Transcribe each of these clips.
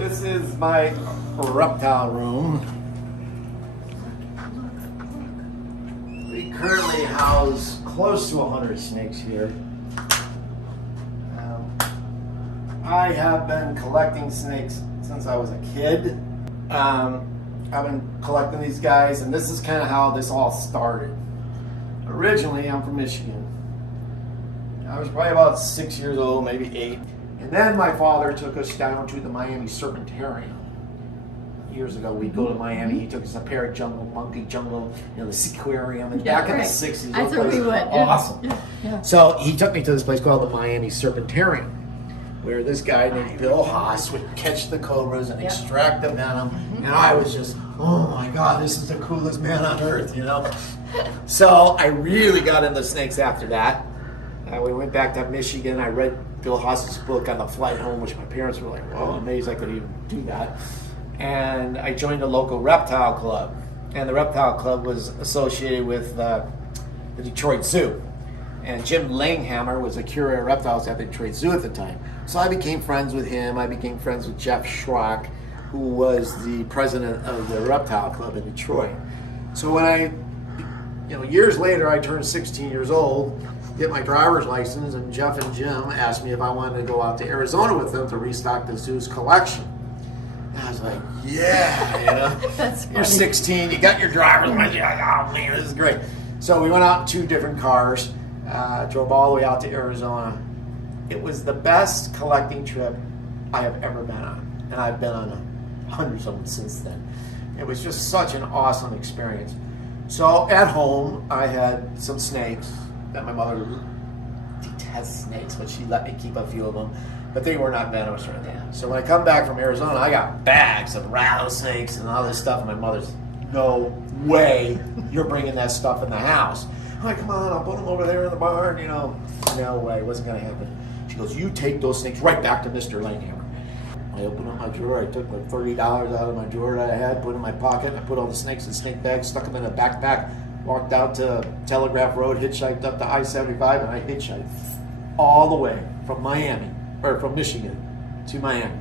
This is my reptile room. We currently house close to 100 snakes here. I have been collecting snakes since I was a kid. I've been collecting these guys, and this is kind of how this all started. Originally, I'm from Michigan. I was probably about 6 years old, maybe 8. And then my father took us down to the Miami Serpentarium. Years ago, we'd go to Miami. He took us to Parrot Jungle, Monkey Jungle, the SANCTUARIum. And back in the 60s, that's where we went. Awesome. Yeah. So he took me to this place called the Miami Serpentarium, where this guy named Bill Haas would catch the cobras and extract the venom. And I was just, oh my God, this is the coolest man on earth, you know? So I really got into snakes after that. We went back to Michigan. I read Bill Haas's book on the flight home, which my parents were like, well, amazed I could even do that. And I joined a local reptile club. And the reptile club was associated with the Detroit Zoo. And Jim Langhammer was a curator of reptiles at the Detroit Zoo at the time. So I became friends with him. I became friends with Jeff Schrock, who was the president of the reptile club in Detroit. So when I, years later, I turned 16 years old, get my driver's license, and Jeff and Jim asked me if I wanted to go out to Arizona with them to restock the zoo's collection. And I was like, yeah, That's you're 16, you got your driver's license, you're like, oh man, this is great. So we went out in 2 different cars, drove all the way out to Arizona. It was the best collecting trip I have ever been on, and I've been on hundreds of them since then. It was just such an awesome experience. So at home, I had some snakes that my mother detests snakes, but she let me keep a few of them, but they were not venomous or anything. So when I come back from Arizona, I got bags of rattlesnakes and all this stuff, and my mother's, no way you're bringing that stuff in the house. I'm like, come on, I'll put them over there in the barn, no way, it wasn't gonna happen. She goes, you take those snakes right back to Mr. Langhammer. I opened up my drawer, I took like $30 out of my drawer that I had, put it in my pocket, I put all the snakes in snake bags, stuck them in a backpack, walked out to Telegraph Road, hitchhiked up to I-75, and I hitchhiked all the way from Michigan to Miami.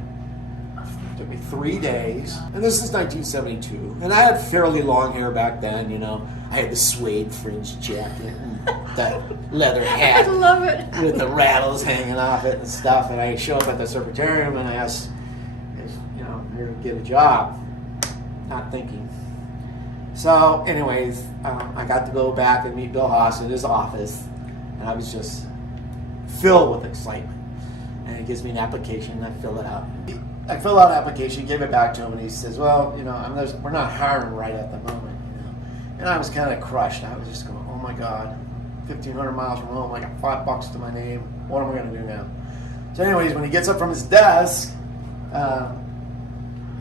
It took me 3 days, and this is 1972, and I had fairly long hair back then, I had the suede fringe jacket and that leather hat. I love it. With the rattles hanging off it and stuff, and I show up at the Serpentarium and I asked, here to get a job, not thinking. So anyways, I got to go back and meet Bill Haas in his office, and I was just filled with excitement. And he gives me an application, and I fill it out. I fill out an application, gave it back to him, and he says, well, we're not hiring right at the moment, And I was kind of crushed. I was just going, oh my God, 1,500 miles from home, I got $5 to my name. What am I going to do now? So anyways, when he gets up from his desk,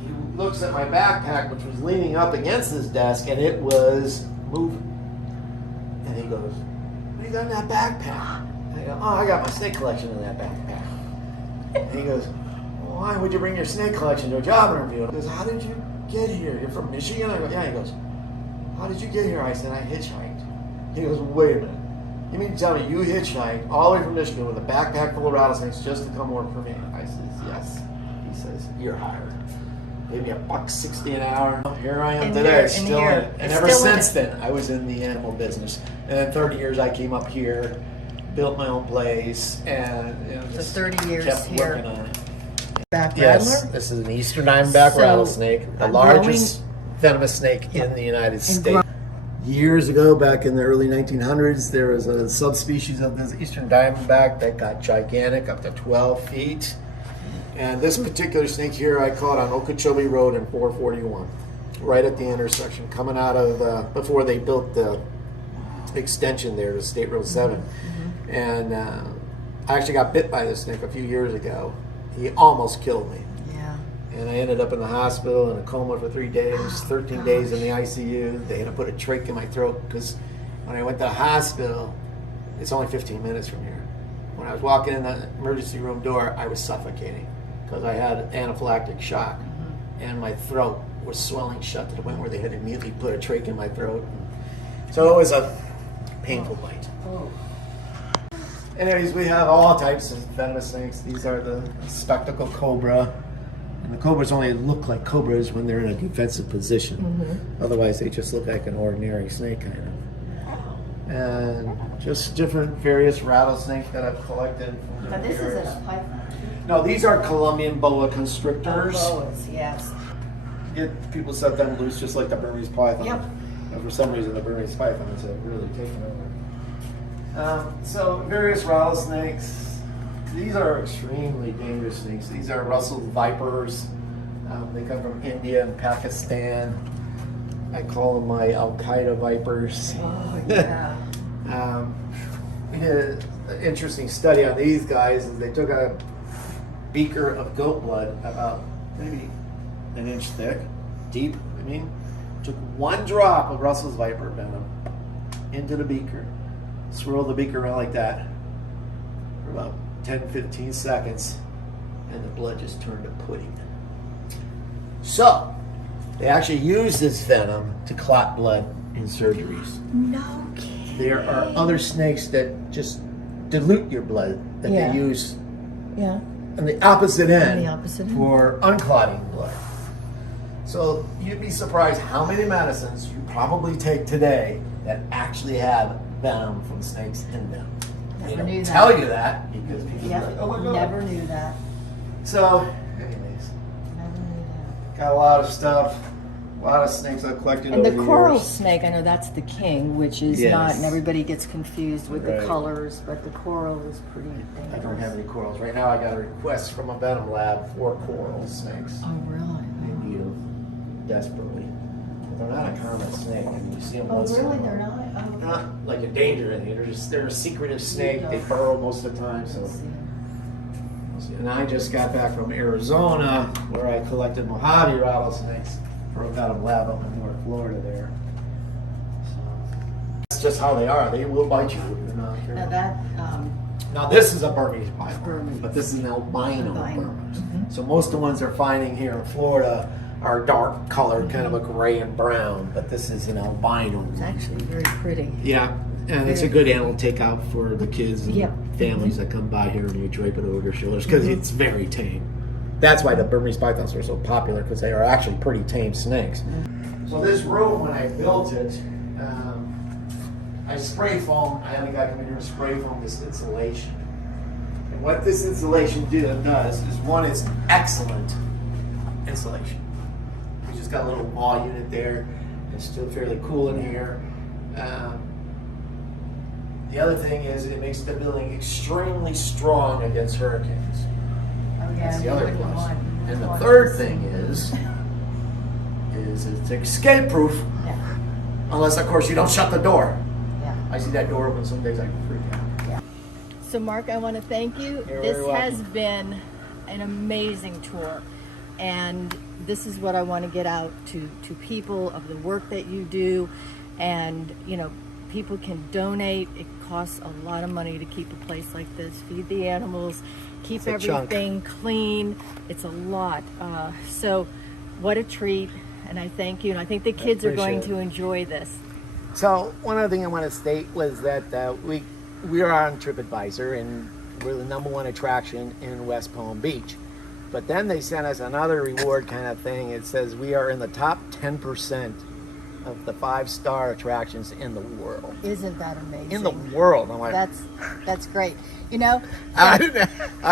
he looks at my backpack, which was leaning up against his desk, and it was moving. And he goes, what do you got in that backpack? And I go, oh, I got my snake collection in that backpack. And he goes, well, why would you bring your snake collection to a job interview? He goes, how did you get here? You're from Michigan? I go, yeah. He goes, how did you get here? I said, I hitchhiked. He goes, wait a minute. You mean to tell me you hitchhiked all the way from Michigan with a backpack full of rattlesnakes just to come work for me? I says, yes. He says, you're hired. Gave me $1.60 an hour. Here I am today, still in it. And ever since then, I was in the animal business. And in 30 years, I came up here, built my own place, and just 30 years kept here. working on it. Rattler? This is an Eastern Diamondback Rattlesnake, the largest venomous snake in the United States. Years ago, back in the early 1900s, there was a subspecies of this Eastern Diamondback that got gigantic, up to 12 feet. And this particular snake here, I caught on Okeechobee Road in 441, right at the intersection, coming out of before they built the extension there to State Road 7. Mm-hmm. And I actually got bit by this snake a few years ago. He almost killed me. And I ended up in the hospital in a coma for 3 days, 13 days in the ICU. They had to put a trach in my throat because when I went to the hospital, it's only 15 minutes from here. When I was walking in the emergency room door, I was suffocating because I had anaphylactic shock. And my throat was swelling shut to the point where they had to immediately put a trach in my throat. So it was a painful bite. Anyways, we have all types of venomous snakes. These are the spectacle cobra. And the cobras only look like cobras when they're in a defensive position. Otherwise, they just look like an ordinary snake, kind of. And just different various rattlesnakes that I've collected. From But this areas. isn't a python. No, these are Colombian Boa Constrictors. Boas, yes. People set them loose just like the Burmese Python. Yep. And for some reason, the Burmese Python is really taken over. So, various rattlesnakes. These are extremely dangerous snakes. These are Russel vipers. They come from India and Pakistan. I call them my Al-Qaeda vipers. Oh, yeah. We did an interesting study on these guys. They took a beaker of goat blood, about maybe an inch thick, deep, took one drop of Russel's viper venom into the beaker, swirled the beaker around like that for about 10-15 seconds, and the blood just turned to pudding. So, they actually use this venom to clot blood in surgeries. No kidding. There are other snakes that just dilute your blood that Yeah. they use Yeah. on the opposite end, On the opposite end. for unclotting blood. So you'd be surprised how many medicines you probably take today that actually have venom from snakes in them. They Never don't knew tell that. you that because people are like, oh my God. Never knew that. So, anyways, Never knew that. got a lot of stuff, a lot of snakes I've collected And over the coral years. snake, I know that's the king, which is Yes. not, and everybody gets confused with Right. the colors, but the coral is pretty dangerous. I don't have any corals. Right now I got a request from a venom lab for coral snakes. Oh, really? They need them desperately. But they're not a common snake. I mean, you see them Oh, once in a really? while. They're not? Oh, Not like a danger or anything. They're a secretive snake. They burrow most of the time. So, and I just got back from Arizona where I collected Mojave rattlesnakes for a venom lab up in North Florida there. So that's just how they are. They will bite you if you're not Now careful. that, Now this is a Burmese python, Burmese. but this is an albino Albino. Burmese. So most of the ones they're finding here in Florida are dark colored, kind of a gray and brown, but this is an albino. it's actually very pretty. Yeah, and it's a good animal to take out for the kids and Yep. families that come by here and you drape it over their shoulders because it's very tame. That's why the Burmese pythons are so popular, because they are actually pretty tame snakes. So this room, when I built it, I spray foam. I had a guy come in here and spray foam this insulation. And what this insulation does is, one, it's excellent insulation. We just got a little wall unit there. It's still fairly cool in here. The other thing is it makes the building extremely strong against hurricanes. Oh, yeah. That's the you other wouldn't plus. want- And the want third to thing see- is it's escape proof, Yeah, unless of course you don't shut the door. yeah. I see that door open some days, I can freak out. So Mark, I want to thank you. You're This very has welcome. been an amazing tour. And this is what I want to get out to people of the work that you do. And, people can donate. It costs a lot of money to keep a place like this, feed the animals, keep It's a chunk. everything clean. It's a lot. So what a treat. And I thank you. And I think the kids are going appreciate to enjoy this. So one other thing I want to state was that we are on TripAdvisor and we're the #1 attraction in West Palm Beach. But then they sent us another reward kind of thing. It says we are in the top 10% of the 5-star attractions in the world. Isn't that amazing? In the world. I'm like, That's great. I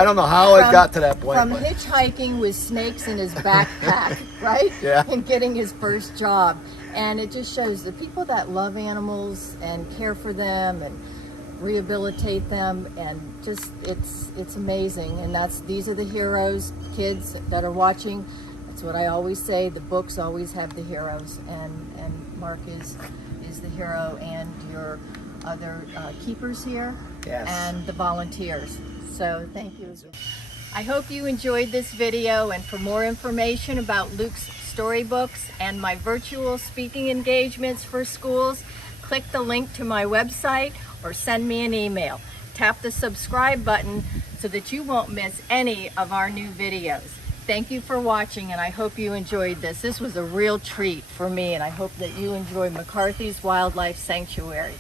don't know how it got to that point. From but- hitchhiking with snakes in his backpack, right? Yeah. And getting his first job. And it just shows the people that love animals and care for them and rehabilitate them, and just it's amazing. And these are the heroes, kids that are watching. That's what I always say. The books always have the heroes, and Mark is the hero, and your other keepers here, Yes. and the volunteers. So thank you. I hope you enjoyed this video, and for more information about Luke's storybooks and my virtual speaking engagements for schools, click the link to my website or send me an email. Tap the subscribe button so that you won't miss any of our new videos. Thank you for watching, and I hope you enjoyed this. This was a real treat for me, and I hope that you enjoy McCarthy's Wildlife Sanctuary.